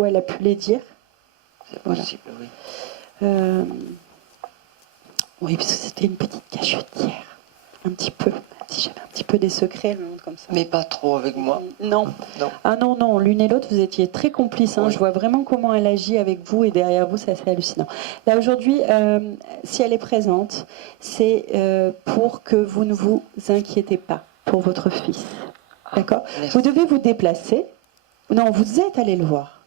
où elle a pu les dire. C'est possible, oui. Oui, parce que c'était une petite cachetière. Un petit peu. Si j'avais un petit peu des secrets, elle me montre comme ça. Mais pas trop avec moi. Non. Non. Ah non, non, l'une et l'autre, vous étiez très complices. Hein. Oui. Je vois vraiment comment elle agit avec vous et derrière vous, c'est assez hallucinant. Là, aujourd'hui, si elle est présente, c'est pour que vous ne vous inquiétez pas pour votre fils. D'accord ? Vous devez vous déplacer. Non, vous êtes allé le voir.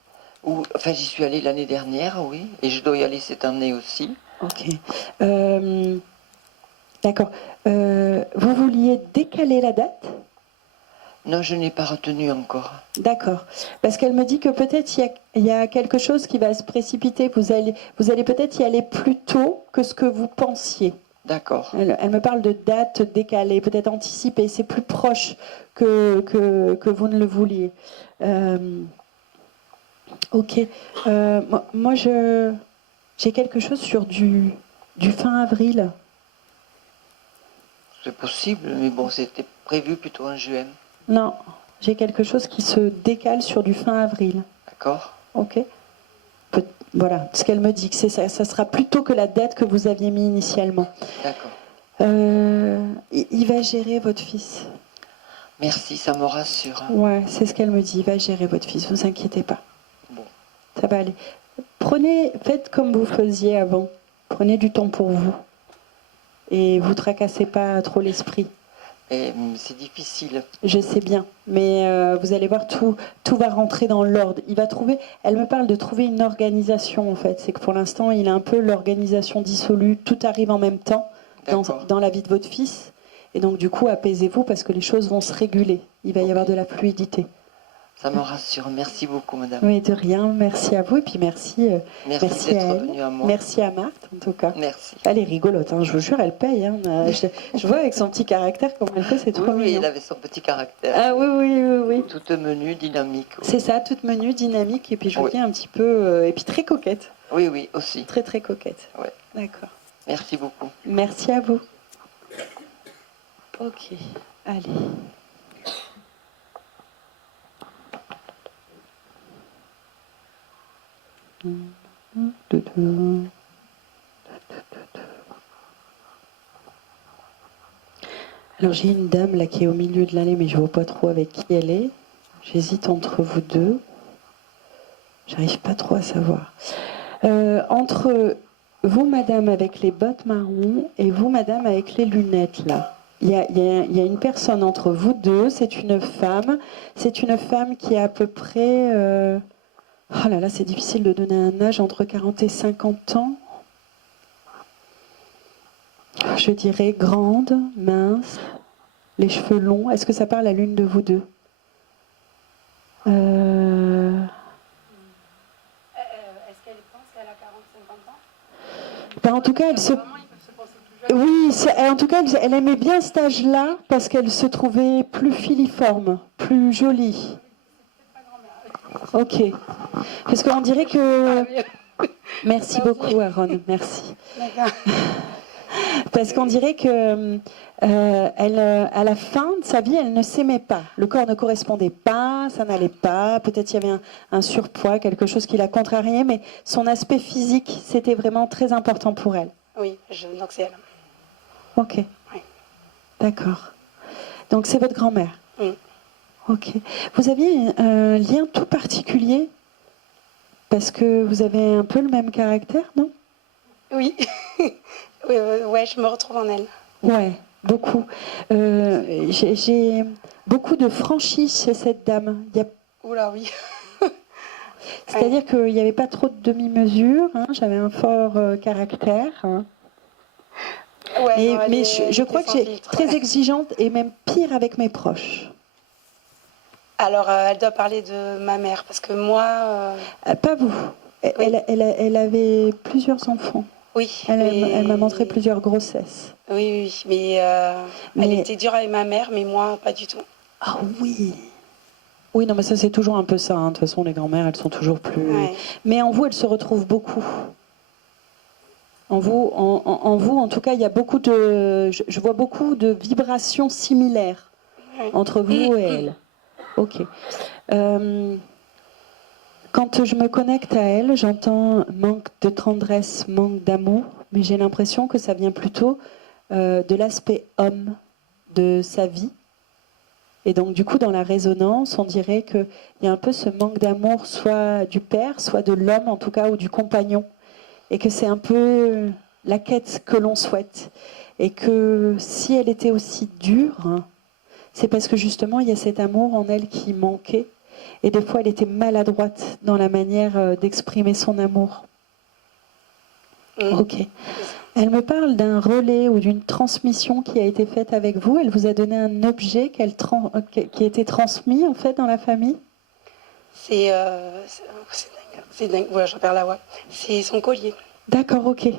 Enfin, j'y suis allée l'année dernière, oui. Et je dois y aller cette année aussi. Ok. D'accord. Vous vouliez décaler la date ? Non, je n'ai pas retenu encore. D'accord. Parce qu'elle me dit que peut-être il y a quelque chose qui va se précipiter. Vous allez peut-être y aller plus tôt que ce que vous pensiez. D'accord. Elle me parle de date décalée, peut-être anticipée. C'est plus proche que vous ne le vouliez. Ok. Moi, j'ai quelque chose sur du fin avril. C'est possible, mais bon, c'était prévu plutôt en juin. Non, j'ai quelque chose qui se décale sur du fin avril. D'accord. Ok. Voilà, ce qu'elle me dit, que ça sera plus tôt que la date que vous aviez mis initialement. D'accord. Il va gérer votre fils. Merci, ça me rassure. Ouais, c'est ce qu'elle me dit. Il va gérer votre fils, vous inquiétez pas. Bon. Ça va aller. Faites comme vous faisiez avant. Prenez du temps pour vous. Et vous tracassez pas trop l'esprit. C'est difficile. Je sais bien, mais vous allez voir, tout va rentrer dans l'ordre. Elle me parle de trouver une organisation en fait. C'est que pour l'instant, il a un peu l'organisation dissolue. Tout arrive en même temps dans la vie de votre fils. Et donc du coup, apaisez-vous parce que les choses vont se réguler. Il va y avoir de la fluidité. Ça me rassure. Merci beaucoup, madame. Oui, de rien. Merci à vous et puis merci d'être à elle. venue à moi. Merci à Marthe en tout cas. Merci. Elle est rigolote, hein, je vous jure, elle paye. Hein. Je vois avec son petit caractère comment elle fait, c'est trop mignon. Oui, elle avait son petit caractère. Ah oui. Toute menue, dynamique. Oui. C'est ça, toute menue, dynamique et puis je vous dis un petit peu et puis très coquette. Oui, aussi. Très très coquette. Oui. D'accord. Merci beaucoup. Merci à vous. Ok, allez. Alors j'ai une dame là qui est au milieu de l'allée, mais je vois pas trop avec qui elle est. J'hésite entre vous deux. J'arrive pas trop à savoir. Entre vous, madame, avec les bottes marron, et vous, madame, avec les lunettes là. Il y a une personne entre vous deux, c'est une femme. C'est une femme qui a à peu près... Oh là là, c'est difficile de donner un âge entre 40 et 50 ans. Je dirais grande, mince, les cheveux longs. Est-ce que ça parle à l'une de vous deux? Est-ce qu'elle pense qu'elle a 40-50 ans? Ben, en tout cas, elle se... Oui, en tout cas, elle aimait bien cet âge-là parce qu'elle se trouvait plus filiforme, plus jolie. Ok. Parce qu'on dirait que... Merci beaucoup, Aaron. Merci. Parce qu'on dirait que à la fin de sa vie, elle ne s'aimait pas. Le corps ne correspondait pas, ça n'allait pas. Peut-être il y avait un surpoids, quelque chose qui la contrariait, mais son aspect physique, c'était vraiment très important pour elle. Oui, donc c'est elle. Ok. Oui. D'accord. Donc c'est votre grand-mère. Oui. Ok. Vous aviez un lien tout particulier parce que vous avez un peu le même caractère, non? Oui. Ouais, je me retrouve en elle. Ouais, beaucoup. J'ai beaucoup de franchise chez cette dame. Oula, oui. C'est-à-dire qu'il n'y avait pas trop de demi-mesure. Hein. J'avais un fort caractère. Hein. Ouais, mais je crois que j'ai très exigeante et même pire avec mes proches. Alors, elle doit parler de ma mère, parce que moi... Pas vous. Oui. Elle avait plusieurs enfants. Oui. Elle m'a montré plusieurs grossesses. Oui, mais elle était dure avec ma mère, mais moi, pas du tout. Ah oui. Oui, non, mais ça, c'est toujours un peu ça. Hein. De toute façon, les grand-mères, elles sont toujours plus... Ouais. Mais en vous, elles se retrouvent beaucoup. En vous, en tout cas, il y a beaucoup de... Je vois beaucoup de vibrations similaires entre vous et elle. Ok. Quand je me connecte à elle, j'entends manque de tendresse, manque d'amour, mais j'ai l'impression que ça vient plutôt de l'aspect homme de sa vie. Et donc du coup, dans la résonance, on dirait qu'il y a un peu ce manque d'amour, soit du père, soit de l'homme en tout cas, ou du compagnon. Et que c'est un peu la quête que l'on souhaite. Et que si elle était aussi dure, hein, c'est parce que justement, il y a cet amour en elle qui manquait. Et des fois, elle était maladroite dans la manière d'exprimer son amour. Ok. Elle me parle d'un relais ou d'une transmission qui a été faite avec vous. Elle vous a donné un objet qui a été transmis en fait dans la famille. C'est dingue. C'est dingue. Voilà, j'en perds la voix. C'est son collier. D'accord, ok.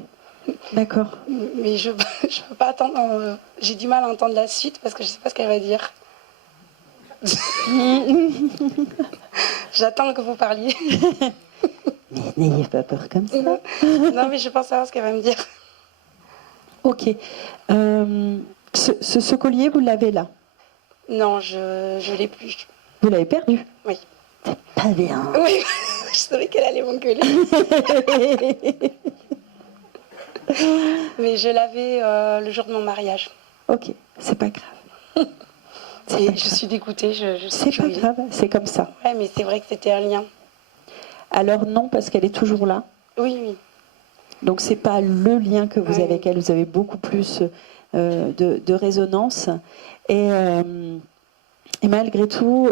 D'accord. Mais je peux pas attendre. J'ai du mal à entendre la suite parce que je sais pas ce qu'elle va dire. J'attends que vous parliez. Mais n'ayez pas peur comme ça. Non, mais je pense savoir ce qu'elle va me dire. Ok. Ce collier, vous l'avez là. Non, je l'ai plus. Vous l'avez perdu. Oui. C'est pas bien. Oui, je savais qu'elle allait m'engueuler. Mais je l'avais le jour de mon mariage. Ok, c'est pas grave. Et je suis dégoûtée. C'est pas grave, c'est comme ça. Ouais, mais c'est vrai que c'était un lien. Alors non, parce qu'elle est toujours là. Oui, oui. Donc c'est pas le lien que vous avez avec elle. Vous avez beaucoup plus de résonance. Et malgré tout,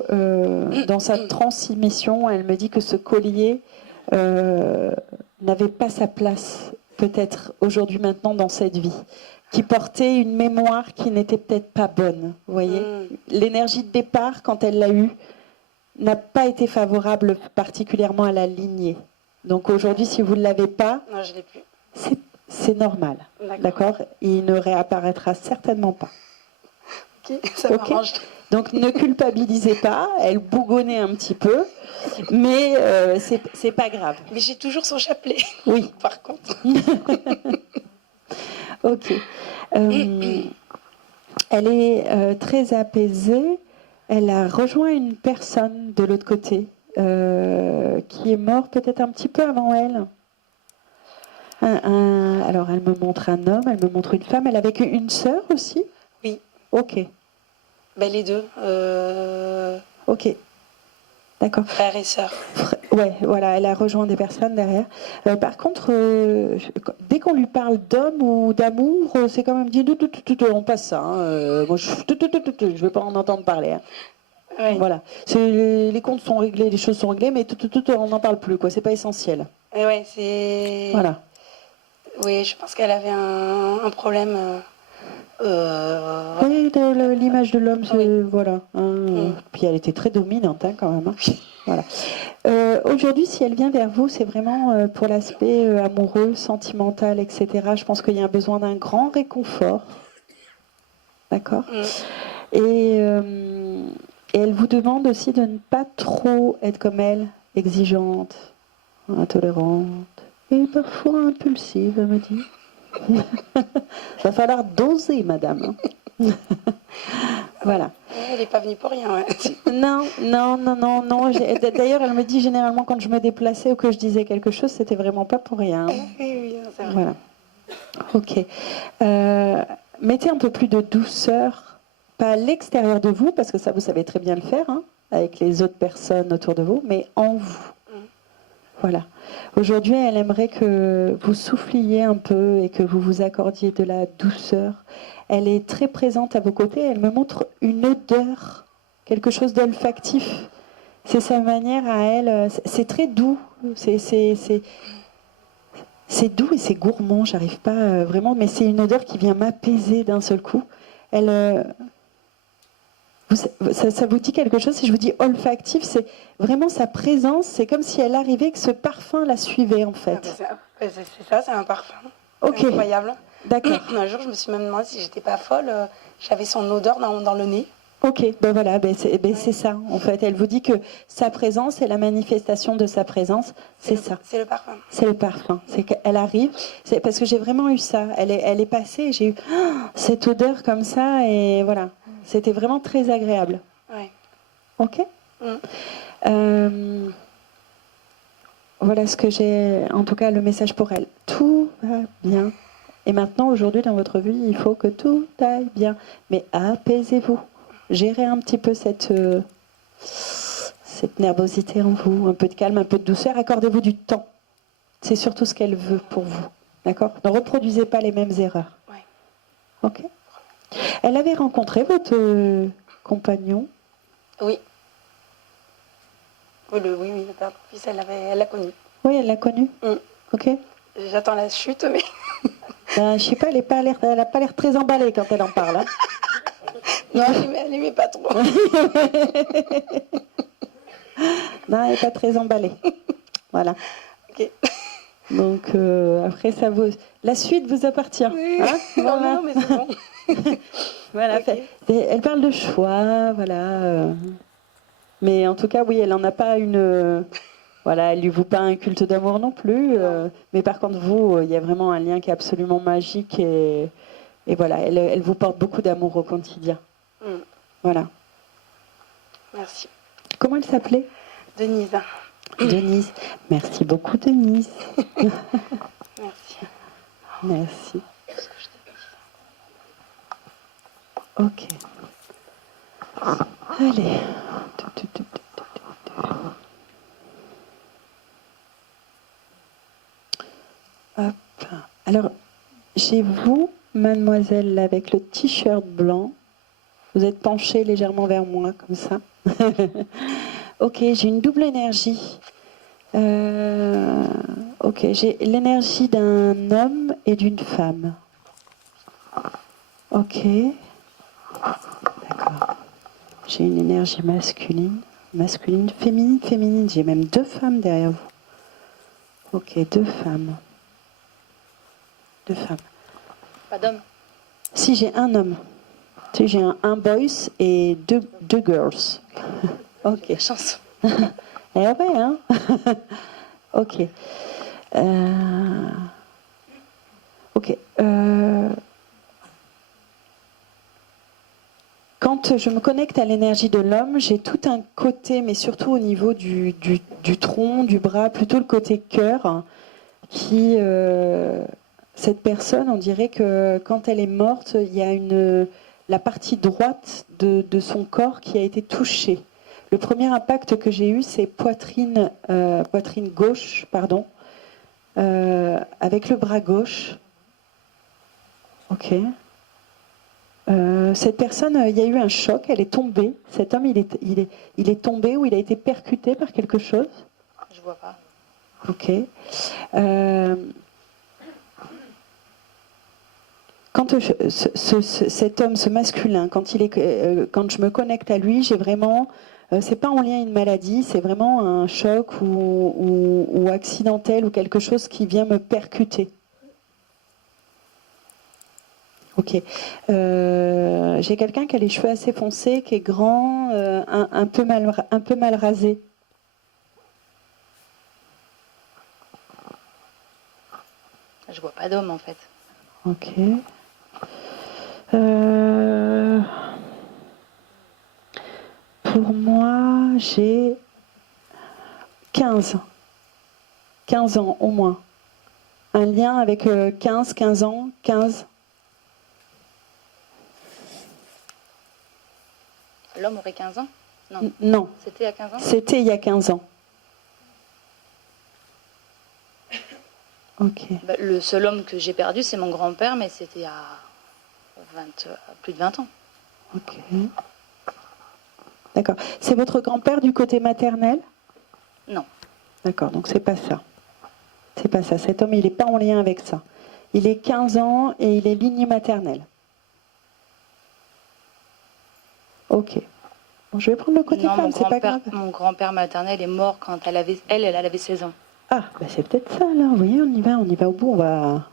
dans sa transmission, elle me dit que ce collier n'avait pas sa place, peut-être aujourd'hui, maintenant, dans cette vie, qui portait une mémoire qui n'était peut-être pas bonne. Vous voyez, l'énergie de départ, quand elle l'a eue, n'a pas été favorable particulièrement à la lignée. Donc aujourd'hui, si vous ne l'avez pas, Non, je l'ai plus. c'est normal. D'accord. Il ne réapparaîtra certainement pas. Ok, ça m'arrange. Donc ne culpabilisez pas, elle bougonnait un petit peu, mais c'est pas grave. Mais j'ai toujours son chapelet. Oui. Par contre. Ok. Elle est très apaisée. Elle a rejoint une personne de l'autre côté qui est mort peut-être un petit peu avant elle. Alors elle me montre un homme, elle me montre une femme. Elle avait une sœur aussi. Oui. Ok. Ben, les deux. Ok. D'accord. Frères et sœurs. Ouais, voilà, elle a rejoint des personnes derrière. Par contre, dès qu'on lui parle d'homme ou d'amour, c'est quand même dit on passe ça. Hein. Moi, je vais pas en entendre parler. Hein. Ouais. Voilà. Les comptes sont réglés, les choses sont réglées, mais on n'en parle plus. Quoi. C'est pas essentiel. Et ouais, c'est. Voilà. Oui, je pense qu'elle avait un problème. Oui, l'image de l'homme, voilà. Hein. Puis elle était très dominante hein, quand même. Hein. Voilà. Aujourd'hui, si elle vient vers vous, c'est vraiment pour l'aspect amoureux, sentimental, etc. Je pense qu'il y a un besoin d'un grand réconfort. D'accord. Et elle vous demande aussi de ne pas trop être comme elle, exigeante, intolérante et parfois impulsive, elle me dit. Va falloir doser, madame. Voilà. Elle n'est pas venue pour rien. Ouais. Non. D'ailleurs, elle me dit généralement quand je me déplaçais ou que je disais quelque chose, c'était vraiment pas pour rien. Oui, c'est vrai. Voilà. Ok. Mettez un peu plus de douceur, pas à l'extérieur de vous, parce que ça, vous savez très bien le faire, hein, avec les autres personnes autour de vous, mais en vous. Voilà. Aujourd'hui, elle aimerait que vous souffliez un peu et que vous vous accordiez de la douceur. Elle est très présente à vos côtés. Elle me montre une odeur, quelque chose d'olfactif. C'est sa manière à elle. C'est très doux. C'est doux et c'est gourmand. J'arrive pas vraiment, mais c'est une odeur qui vient m'apaiser d'un seul coup. Elle. Ça vous dit quelque chose? Si je vous dis olfactif, c'est vraiment sa présence. C'est comme si elle arrivait et que ce parfum la suivait en fait. C'est ça, c'est un parfum. Ok. Incroyable. D'accord. Un jour, je me suis même demandé si j'étais pas folle. J'avais son odeur dans le nez. Ok, ben voilà, c'est ça en fait. Elle vous dit que sa présence et la manifestation de sa présence, c'est ça. C'est le parfum. C'est le parfum. C'est qu'elle arrive. C'est parce que j'ai vraiment eu ça. Elle est passée. Et j'ai eu cette odeur comme ça et voilà. C'était vraiment très agréable. Ouais. Ok. Voilà ce que j'ai, en tout cas le message pour elle. Tout va bien. Et maintenant, aujourd'hui, dans votre vie, il faut que tout aille bien. Mais apaisez-vous. Gérez un petit peu cette nervosité en vous. Un peu de calme, un peu de douceur. Accordez-vous du temps. C'est surtout ce qu'elle veut pour vous. D'accord? Ne reproduisez pas les mêmes erreurs. Ouais. Ok? Elle avait rencontré votre compagnon? Oui. Oui, oui, le père de mon fils, elle l'a connu. Oui, elle l'a connu? Mm. Ok? J'attends la chute, mais... Ben, je sais pas, elle n'a pas l'air très emballée quand elle en parle. Hein. Non, elle aimait pas trop. Non, elle n'est pas très emballée. Voilà. Ok. Donc, après, ça vous... La suite vous appartient. Oui. Hein, voilà. Non, mais c'est bon. Voilà. Ok. Elle parle de choix, voilà. Mais en tout cas, oui, elle n'en a pas une... voilà, elle lui voue pas un culte d'amour non plus. Mais par contre, vous, il y a vraiment un lien qui est absolument magique. Et voilà, elle vous porte beaucoup d'amour au quotidien. Mm. Voilà. Merci. Comment elle s'appelait? Denise. Denise. Merci beaucoup, Denise. Merci. Merci. Ok. Allez. Hop. Alors, j'ai vous, mademoiselle, avec le t-shirt blanc. Vous êtes penchée légèrement vers moi, comme ça. Ok, j'ai une double énergie. Ok, j'ai l'énergie d'un homme et d'une femme. Ok. D'accord. J'ai une énergie masculine, féminine. J'ai même 2 femmes derrière vous. Ok, 2 femmes. 2 femmes. Pas d'homme. Si j'ai un homme. Si j'ai un boys et deux girls. Ok. Chance. Eh ouais, hein. Ok. Ok. Quand je me connecte à l'énergie de l'homme, j'ai tout un côté, mais surtout au niveau du tronc, du bras, plutôt le côté cœur, qui, cette personne, on dirait que quand elle est morte, il y a la partie droite de son corps qui a été touchée. Le premier impact que j'ai eu, c'est poitrine gauche, pardon, avec le bras gauche. Ok. Cette personne, il y a eu un choc, elle est tombée. Cet homme, il est tombé ou il a été percuté par quelque chose. Je vois pas. Ok. Quand cet homme, ce masculin, quand je me connecte à lui, j'ai vraiment, c'est pas en lien une maladie, c'est vraiment un choc ou accidentel ou quelque chose qui vient me percuter. Ok. J'ai quelqu'un qui a les cheveux assez foncés, qui est grand, un peu mal rasé. Je vois pas d'homme en fait. Ok. Pour moi, j'ai 15. 15 ans au moins. Un lien avec 15 ans, 15. L'homme aurait 15 ans? Non. Non. C'était à 15 ans? C'était il y a 15 ans. Ok. Bah, le seul homme que j'ai perdu, c'est mon grand-père, mais c'était à plus de 20 ans. Ok. D'accord. C'est votre grand-père du côté maternel? Non. D'accord, donc c'est pas ça. C'est pas ça. Cet homme, il n'est pas en lien avec ça. Il est 15 ans et il est lignée maternelle. Ok. Bon, je vais prendre le côté Non, femme, c'est pas grave. mon grand-père maternel est mort quand elle avait 16 ans. Ah, bah c'est peut-être ça, là. Vous voyez, on y va au bout. On va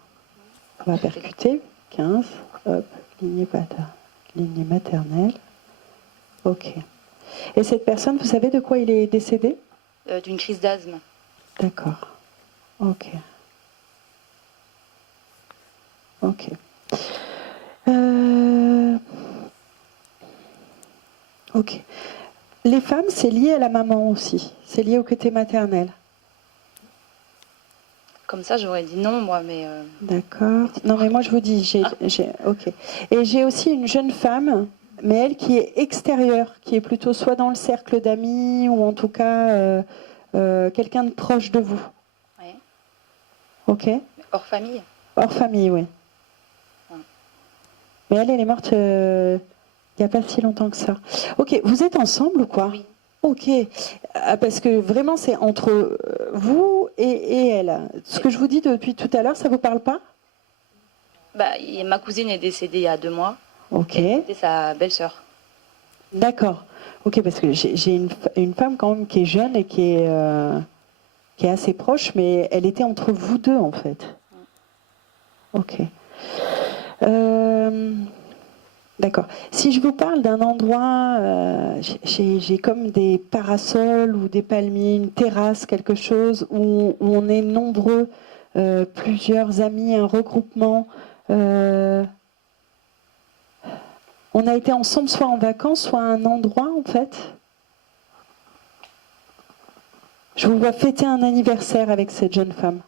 percuter. 15. Hop, lignée maternelle. Ok. Et cette personne, vous savez de quoi il est décédé? D'une crise d'asthme. D'accord. Ok. Ok. Ok. Les femmes, c'est lié à la maman aussi. C'est lié au côté maternel. Comme ça, j'aurais dit non, moi, mais... D'accord. Non, mais moi je vous dis, ok. Et j'ai aussi une jeune femme, mais elle qui est extérieure, qui est plutôt soit dans le cercle d'amis ou en tout cas quelqu'un de proche de vous. Ouais. Ok. Hors famille. Hors famille, oui. Ouais. Mais elle est morte il n'y a pas si longtemps que ça. Ok. Vous êtes ensemble ou quoi? Oui. Ok. Parce que vraiment c'est entre vous et elle. Ce que je vous dis depuis tout à l'heure, ça vous parle pas? Bah, ma cousine est décédée il y a 2 mois. Ok. C'était sa belle-sœur. D'accord. Ok, parce que j'ai une femme quand même qui est jeune et qui est assez proche, mais elle était entre vous deux en fait. Ok. D'accord. Si je vous parle d'un endroit, j'ai comme des parasols ou des palmiers, une terrasse, quelque chose où on est nombreux, plusieurs amis, un regroupement. On a été ensemble soit en vacances, soit à un endroit en fait. Je vous vois fêter un anniversaire avec cette jeune femme.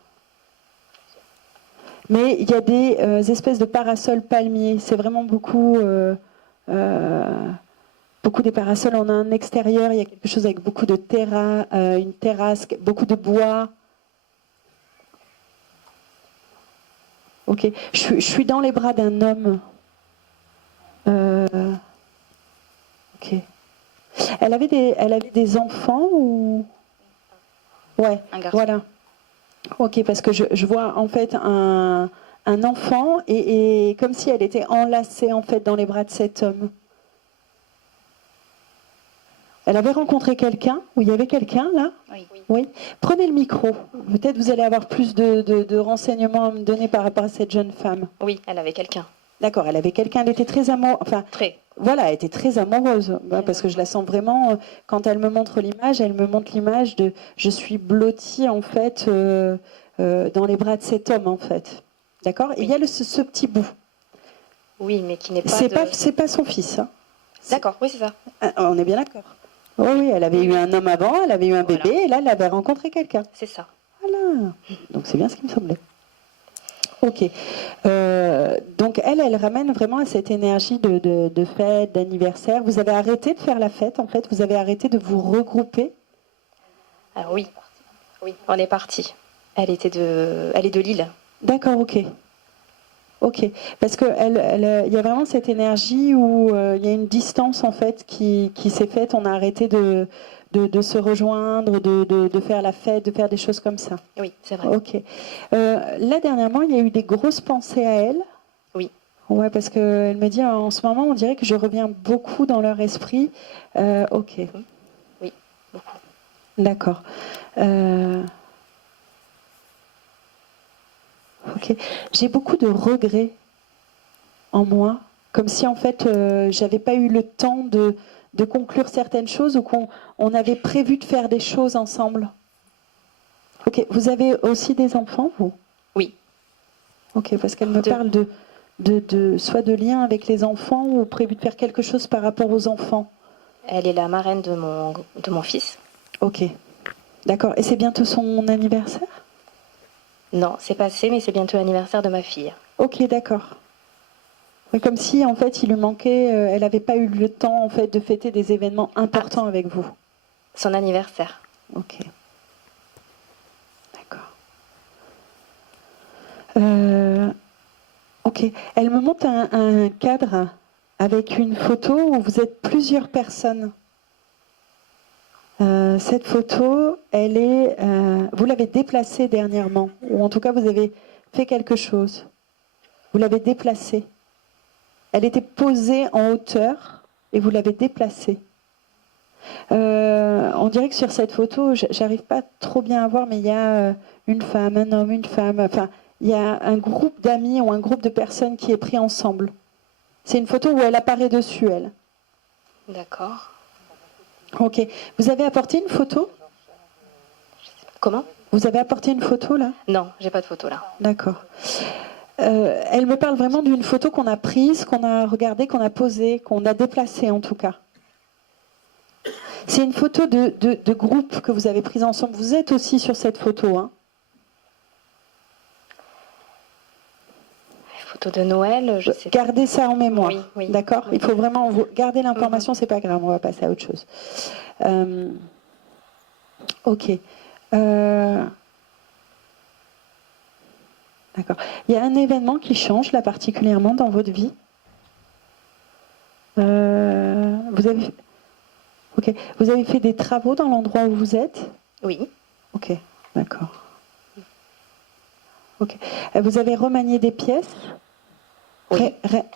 Mais il y a des espèces de parasols palmiers. C'est vraiment beaucoup, beaucoup des parasols. On a un extérieur, il y a quelque chose avec beaucoup de une terrasse, beaucoup de bois. Ok. Je suis dans les bras d'un homme. Ok. Elle avait des enfants ou... Ouais, Un garçon. voilà. Ok, parce que je vois en fait un enfant et comme si elle était enlacée en fait dans les bras de cet homme. Elle avait rencontré quelqu'un, ou il y avait quelqu'un là? Oui. Oui. Prenez le micro. Peut-être vous allez avoir plus de renseignements à me donner par rapport à cette jeune femme. Oui, elle avait quelqu'un. D'accord, elle avait quelqu'un, elle était très amoureuse. Enfin, Très. voilà, elle était très amoureuse. Parce que je la sens vraiment, quand elle me montre l'image, elle me montre l'image de je suis blottie en fait dans les bras de cet homme en fait. D'accord. Oui. Et il y a ce petit bout. Oui, mais qui n'est pas C'est pas son fils. Hein. D'accord, oui, c'est ça. Ah, on est bien d'accord. Oui, oui, elle avait eu un homme avant, elle avait eu un Voilà. bébé, et là, elle avait rencontré quelqu'un. C'est ça. Voilà. Donc c'est bien ce qui me semblait. Ok. Donc elle ramène vraiment à cette énergie de fête, d'anniversaire. Vous avez arrêté de faire la fête, en fait. Vous avez arrêté de vous regrouper. Alors oui. Oui, on est parti. Elle est de Lille. D'accord, ok. Ok. Parce que il y a vraiment cette énergie où il y a une distance, en fait, qui s'est faite. On a arrêté de se rejoindre, de faire la fête, de faire des choses comme ça. Oui, c'est vrai. Ok. Là, dernièrement, il y a eu des grosses pensées à elle. Oui. Ouais, parce qu'elle me dit, en ce moment, on dirait que je reviens beaucoup dans leur esprit. Ok. Oui, beaucoup. D'accord. Ok. J'ai beaucoup de regrets en moi, comme si, en fait, j'avais pas eu le temps de conclure certaines choses ou qu'on avait prévu de faire des choses ensemble. Ok. Vous avez aussi des enfants, vous? Oui. Ok, parce qu'elle me parle soit de lien avec les enfants ou prévu de faire quelque chose par rapport aux enfants. Elle est la marraine de mon fils. Ok, d'accord. Et c'est bientôt son anniversaire? Non, c'est passé, mais c'est bientôt l'anniversaire de ma fille. Ok, d'accord. Oui, comme si en fait il lui manquait, elle n'avait pas eu le temps en fait de fêter des événements importants avec vous. Son anniversaire. Ok, d'accord. Ok, elle me montre un cadre avec une photo où vous êtes plusieurs personnes. Cette photo, vous l'avez déplacée dernièrement, ou en tout cas vous avez fait quelque chose. Vous l'avez déplacée. Elle était posée en hauteur et vous l'avez déplacée. On dirait que sur cette photo, j'arrive pas trop bien à voir, mais il y a une femme, un homme, une femme. Enfin, il y a un groupe d'amis ou un groupe de personnes qui est pris ensemble. C'est une photo où elle apparaît dessus, elle. D'accord. Ok. Vous avez apporté une photo? Comment? Vous avez apporté une photo là? Non, j'ai pas de photo là. D'accord. Elle me parle vraiment d'une photo qu'on a prise, qu'on a regardée, qu'on a posée, qu'on a déplacée en tout cas. C'est une photo de groupe que vous avez prise ensemble. Vous êtes aussi sur cette photo. Hein. surtout de Noël, je sais pas. Gardez ça en mémoire. Oui, oui. D'accord. Oui. Il faut vraiment garder l'information, c'est pas grave, on va passer à autre chose. Ok. D'accord. Il y a un événement qui change là particulièrement dans votre vie. Vous avez... Ok. Vous avez fait des travaux dans l'endroit où vous êtes? Oui. Ok, d'accord. Ok. Vous avez remanié des pièces? Oui.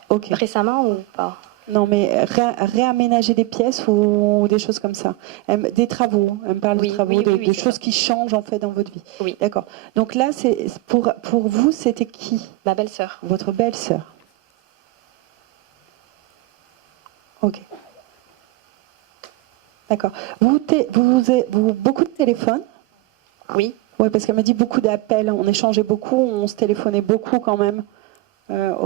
Ok. Récemment ou pas? Non, mais réaménager des pièces ou des choses comme ça. Des travaux. Elle me parle Oui, de travaux, oui, oui, oui, de c'est choses ça. qui changent en fait dans votre vie. Oui. D'accord. Donc là, c'est pour vous, c'était qui? Ma belle-sœur. Votre belle-sœur. Ok. D'accord. Vous beaucoup de téléphones? Oui. Oui, parce qu'elle m'a dit beaucoup d'appels. On échangeait beaucoup, on se téléphonait beaucoup quand même.